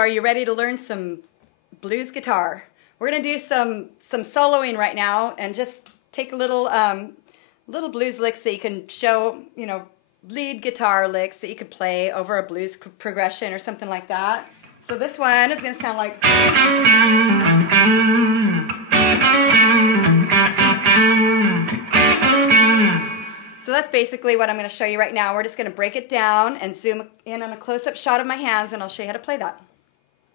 Are you ready to learn some blues guitar? We're going to do some soloing right now and just take a little blues licks that you can show, you know, lead guitar licks that you could play over a blues progression or something like that. So this one is going to sound like... So that's basically what I'm going to show you right now. We're just going to break it down and zoom in on a close-up shot of my hands, and I'll show you how to play that.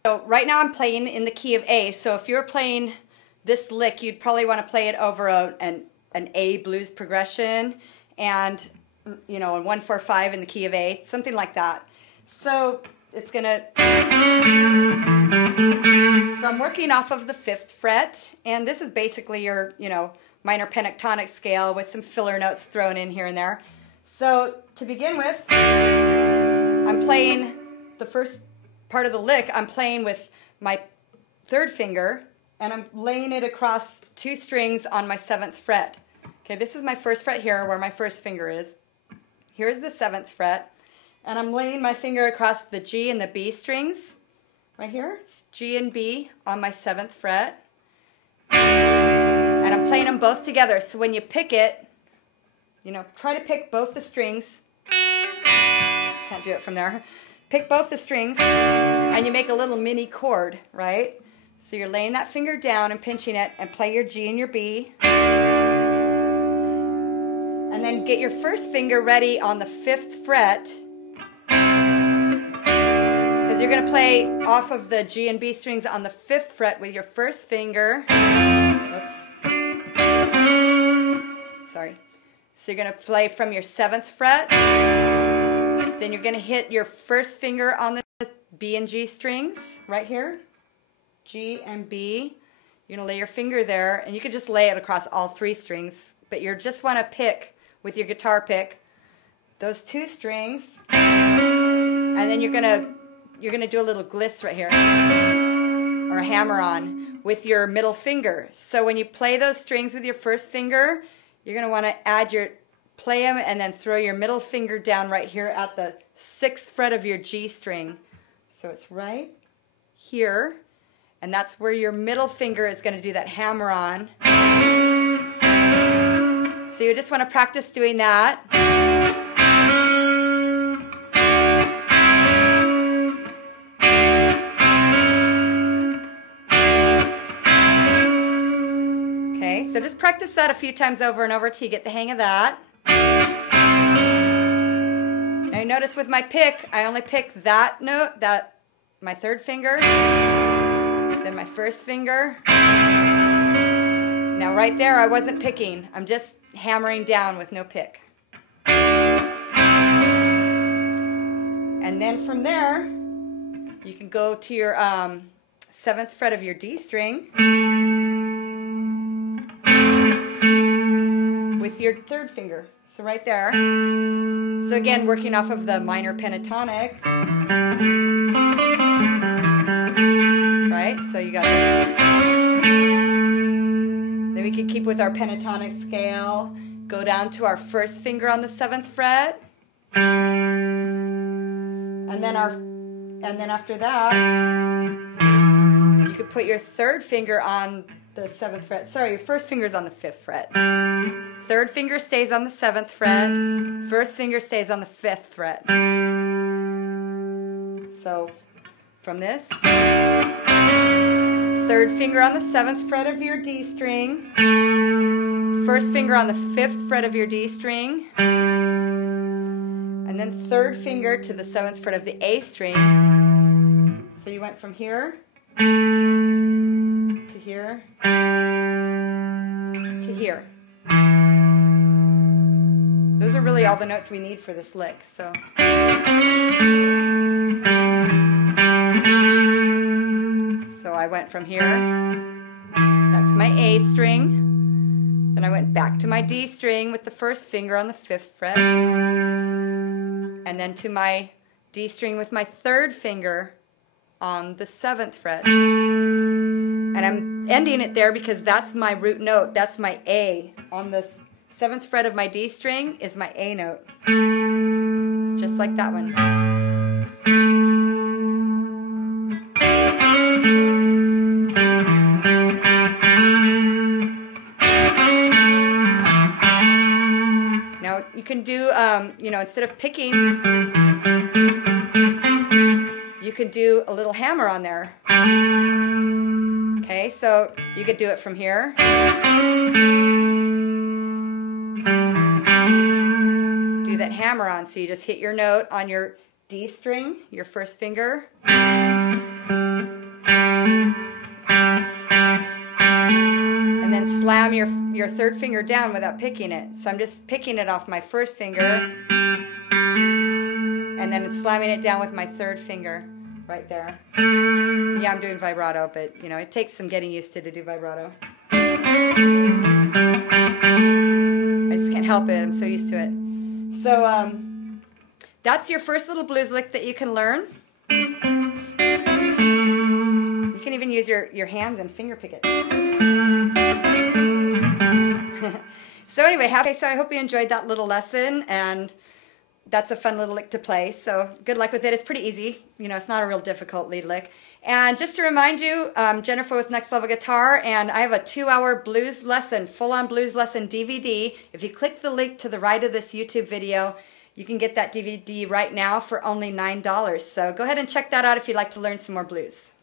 So right now I'm playing in the key of A, so if you were playing this lick, you'd probably want to play it over an A blues progression, and, you know, a 1-4-5 in the key of A, something like that. So it's going to... So I'm working off of the 5th fret, and this is basically your, you know, minor pentatonic scale with some filler notes thrown in here and there. So to begin with, I'm playing the first part of the lick. I'm playing with my 3rd finger, and I'm laying it across 2 strings on my 7th fret. Okay, this is my 1st fret here, where my 1st finger is. Here's the 7th fret, and I'm laying my finger across the G and the B strings, right here. It's G and B on my 7th fret. And I'm playing them both together, so when you pick it, you know, try to pick both the strings. Can't do it from there. Pick both the strings, and you make a little mini chord, right? So you're laying that finger down and pinching it, and play your G and your B. And then get your 1st finger ready on the 5th fret, because you're going to play off of the G and B strings on the 5th fret with your 1st finger. Oops. Sorry. So you're going to play from your 7th fret, then you're going to hit your 1st finger on the B and G strings, right here, G and B. You're going to lay your finger there, and you can just lay it across all 3 strings, but you just want to pick, with your guitar pick, those 2 strings, and then you're going to do a little gliss right here, or a hammer-on, with your middle finger. So when you play those strings with your 1st finger, you're going to want to play them and then throw your middle finger down right here at the 6th fret of your G string. So it's right here, and that's where your middle finger is going to do that hammer on. So you just want to practice doing that. So just practice that a few times over and over till you get the hang of that. Now you notice with my pick, I only pick that note, my 3rd finger, then my 1st finger. Now right there I wasn't picking, I'm just hammering down with no pick. And then from there, you can go to your 7th fret of your D string with your 3rd finger. So right there. So again, working off of the minor pentatonic. Right? So you got this. Then we can keep with our pentatonic scale. Go down to our 1st finger on the 7th fret. And then after that, you could put your 3rd finger on the 7th fret. Sorry, your 1st finger's on the 5th fret. 3rd finger stays on the 7th fret. 1st finger stays on the 5th fret. So from this, 3rd finger on the 7th fret of your D string. 1st finger on the 5th fret of your D string. And then 3rd finger to the 7th fret of the A string. So you went from here to here to here. Those are really all the notes we need for this lick. So I went from here, that's my A string, then I went back to my D string with the 1st finger on the 5th fret, and then to my D string with my 3rd finger on the 7th fret. And I'm ending it there because that's my root note, that's my A. On the 7th fret of my D string is my A note. It's just like that one. Now you can do, you know, instead of picking, you could do a little hammer on there. Okay, so you could do it from here. Do that hammer on, so you just hit your note on your D string, your first finger. And then slam your third finger down without picking it. So I'm just picking it off my first finger. And then it's slamming it down with my third finger right there. Yeah, I'm doing vibrato, but you know, it takes some getting used to do vibrato. I just can't help it, I'm so used to it. So that's your first little blues lick that you can learn. You can even use your hands and finger pick it. So anyway, so I hope you enjoyed that little lesson, and that's a fun little lick to play. So good luck with it. It's pretty easy. You know, it's not a real difficult lead lick. And just to remind you, Jennifer with Next Level Guitar, and I have a 2-hour blues lesson, full-on blues lesson DVD. If you click the link to the right of this YouTube video, you can get that DVD right now for only $9. So go ahead and check that out if you'd like to learn some more blues.